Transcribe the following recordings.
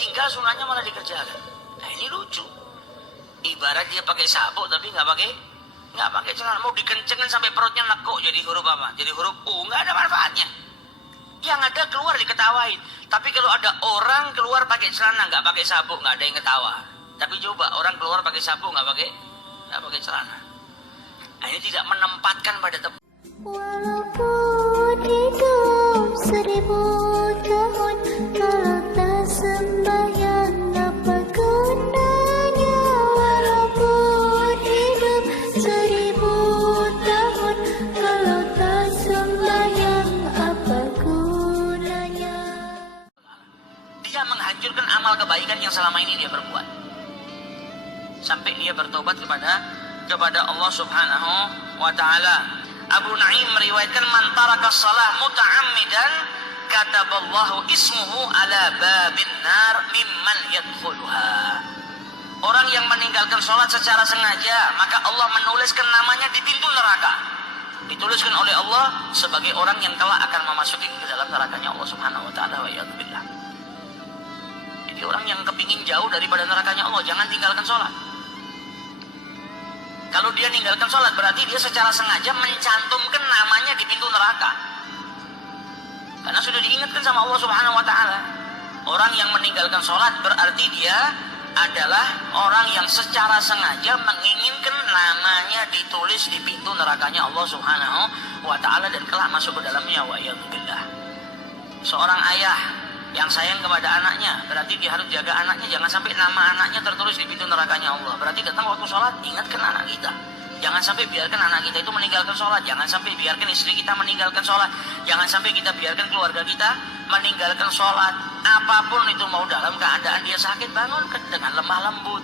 ditinggal, sunnahnya malah dikerjakan. Nah ini lucu. Ibarat dia pakai sabuk tapi nggak pakai celana. Mau dikencengin sampai perutnya nekuk jadi huruf apa? Jadi huruf U, nggak ada manfaatnya. Yang ada keluar diketawain. Tapi kalau ada orang keluar pakai celana nggak pakai sabuk, nggak ada yang ketawa. Tapi coba orang keluar pakai sabuk nggak pakai celana. Nah, ini tidak menempatkan pada tempat. Walaupun hidup 1000 tahun, kalau tak sembahyang apa gunanya? Walaupun hidup 1000 tahun, kalau tak sembahyang apa gunanya? Dia menghancurkan amal kebaikan yang selama ini dia perbuat. Sampai dia bertobat kepada Allah Subhanahu wa taala. Abu Naim meriwayatkan, man taraka shalah muta'ammidan kataballahu ismuhu ala babin nar mimman yadkhuluha. Orang yang meninggalkan sholat secara sengaja, maka Allah menuliskan namanya di pintu neraka. Dituliskan oleh Allah sebagai orang yang kelak akan memasuki ke dalam nerakanya Allah Subhanahu wa taala, wa iyadzubillah. Jadi orang yang kepingin jauh daripada nerakanya Allah, jangan tinggalkan sholat. Kalau dia meninggalkan sholat, berarti dia secara sengaja mencantumkan namanya di pintu neraka. Karena sudah diingatkan sama Allah Subhanahu wa taala. Orang yang meninggalkan sholat berarti dia adalah orang yang secara sengaja menginginkan namanya ditulis di pintu nerakanya Allah Subhanahu wa taala dan kelak masuk ke dalamnya, wa iyadzubillah. Seorang ayah yang sayang kepada anaknya, berarti dia harus jaga anaknya, jangan sampai nama anaknya tertulis di pintu nerakanya Allah. Berarti datang waktu sholat, ingatkan anak kita. Jangan sampai biarkan anak kita itu meninggalkan sholat. Jangan sampai biarkan istri kita meninggalkan sholat. Jangan sampai kita biarkan keluarga kita meninggalkan sholat. Apapun itu, mau dalam keadaan dia sakit, bangunkan dengan lemah lembut.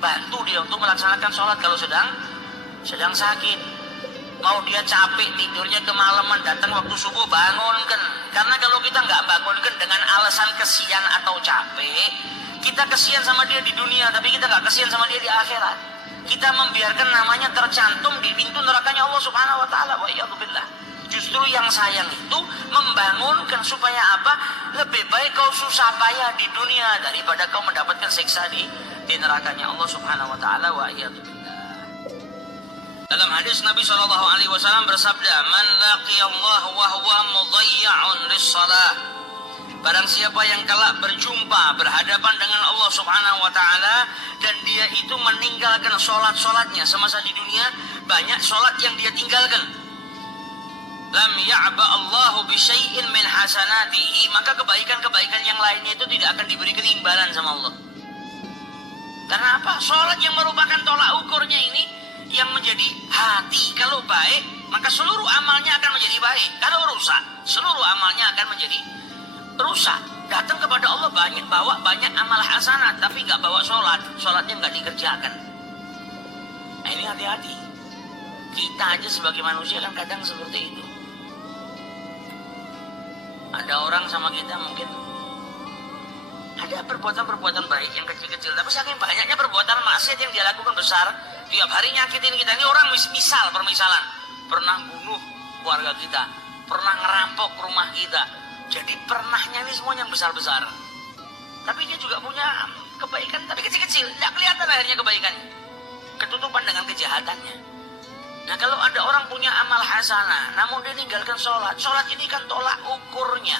Bantu dia untuk melaksanakan sholat kalau sedang sakit. Mau dia capek tidurnya kemalaman, datang waktu subuh, bangunkan. Karena kalau kita nggak bangunkan dengan alasan kesian atau capek, kita kesian sama dia di dunia, tapi kita nggak kesian sama dia di akhirat. Kita membiarkan namanya tercantum di pintu nerakanya Allah Subhanahu wa taala, wa iyadzubillah. Justru yang sayang itu membangunkan, supaya apa? Lebih baik kau susah payah di dunia daripada kau mendapatkan siksa di nerakanya Allah Subhanahu wa taala, wa iyadzubillah. Dalam hadis Nabi SAW bersabda, man laqiyallahu wa huwa mudhayya'un lis-shalah. Barang siapa yang kelak berjumpa, berhadapan dengan Allah Subhanahu wa taala dan dia itu meninggalkan sholat-sholatnya semasa di dunia, banyak sholat yang dia tinggalkan. Lam ya'ba Allahu bi syai'in min hasanatihi, maka kebaikan-kebaikan yang lainnya itu tidak akan diberikan imbalan sama Allah. Karena apa? Sholat yang merupakan tolak ukurnya ini yang menjadi hati. Kalau baik, maka seluruh amalnya akan menjadi baik. Kalau rusak, seluruh amalnya akan menjadi rusak. Datang kepada Allah bawa banyak amal hasanat, tapi nggak bawa sholat. Sholatnya nggak dikerjakan. Nah ini hati-hati. Kita aja sebagai manusia kan kadang seperti itu. Ada orang sama kita mungkin ada perbuatan-perbuatan baik yang kecil-kecil, tapi saking banyaknya perbuatan maksiat yang dia lakukan besar, tiap hari nyakitin kita. Ini orang permisalan, pernah bunuh keluarga kita, pernah ngerampok rumah kita. Jadi pernahnya ini semuanya yang besar-besar. Tapi dia juga punya kebaikan, tapi kecil-kecil, tidak kelihatan akhirnya kebaikannya. Ketutupan dengan kejahatannya. Nah kalau ada orang punya amal hasanah, namun dia ninggalkan sholat. Sholat ini kan tolak ukurnya.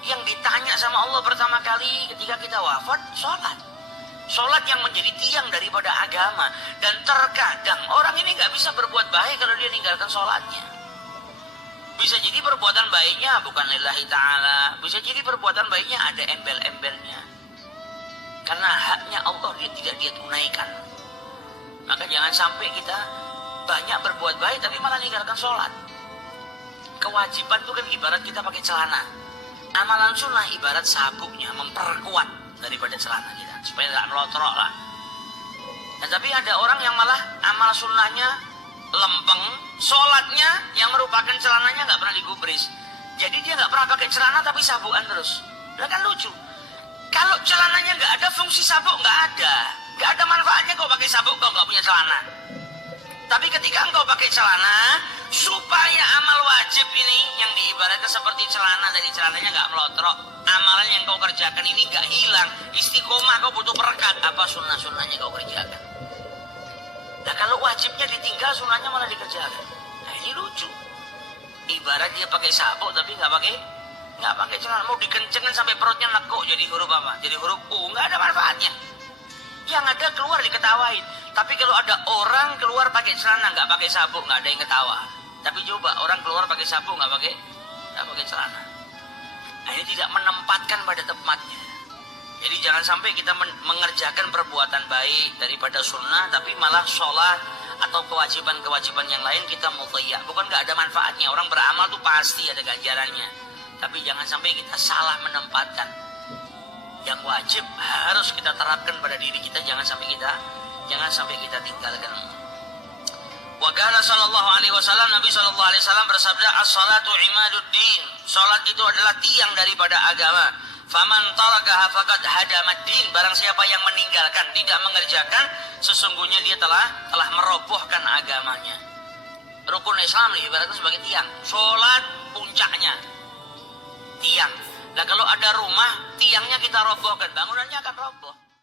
Yang ditanya sama Allah pertama kali ketika kita wafat, sholat. Sholat yang menjadi tiang daripada agama. Dan terkadang orang ini nggak bisa berbuat baik kalau dia ninggalkan sholatnya. Bisa jadi perbuatan baiknya bukan lillahi ta'ala. Bisa jadi perbuatan baiknya ada embel-embelnya. Karena haknya Allah tidak dia tunaikan. Maka jangan sampai kita banyak berbuat baik tapi malah ninggalkan sholat. Kewajiban itu kan ibarat kita pakai celana. Amalan sunnah ibarat sabuknya, memperkuat daripada celana kita supaya tidak melotrok lah. Nah, tapi ada orang yang malah amal sunnahnya lempeng, sholatnya yang merupakan celananya nggak pernah digubris. Jadi dia nggak pernah pakai celana tapi sabukan terus. Nah, kan lucu. Kalau celananya nggak ada, fungsi sabuk nggak ada manfaatnya kau pakai sabuk kau nggak punya celana. Tapi ketika engkau pakai celana, supaya amal wajib ini yang diibaratkan seperti celana, dari celananya nggak melotrok, amalan yang kau kerjakan ini nggak hilang, istiqomah kau butuh perekat, apa sunnah-sunnahnya kau kerjakan. Nah kalau wajibnya ditinggal, sunnahnya malah dikerjakan. Nah ini lucu. Ibarat dia pakai sabuk tapi nggak pakai celana, mau dikencengin sampai perutnya nekuk jadi huruf apa? Jadi huruf U, nggak ada manfaatnya. Yang ada keluar diketawain. Tapi kalau ada orang keluar pakai celana nggak pakai sabuk, nggak ada yang ketawa. Tapi coba orang keluar pakai sabuk nggak pakai celana. Nah, ini tidak menempatkan pada tempatnya. Jadi jangan sampai kita mengerjakan perbuatan baik daripada sunnah, tapi malah sholat atau kewajiban-kewajiban yang lain kita mudhiya. Bukan nggak ada manfaatnya. Orang beramal tuh pasti ada ganjarannya. Tapi jangan sampai kita salah menempatkan. Yang wajib harus kita terapkan pada diri kita, jangan sampai kita tinggalkan. Wa qala sallallahu alaihi wasallam, Nabi sallallahu alaihi wasallam bersabda, as-salatu imaduddin. Salat itu adalah tiang daripada agama. Faman tarakaha faqad hadamaddin. Barang siapa yang meninggalkan, tidak mengerjakan, sesungguhnya dia telah merobohkan agamanya. Rukun Islam ibaratnya sebagai tiang. Salat puncaknya. Tiang. Nah kalau ada rumah, tiangnya kita robohkan, bangunannya akan roboh.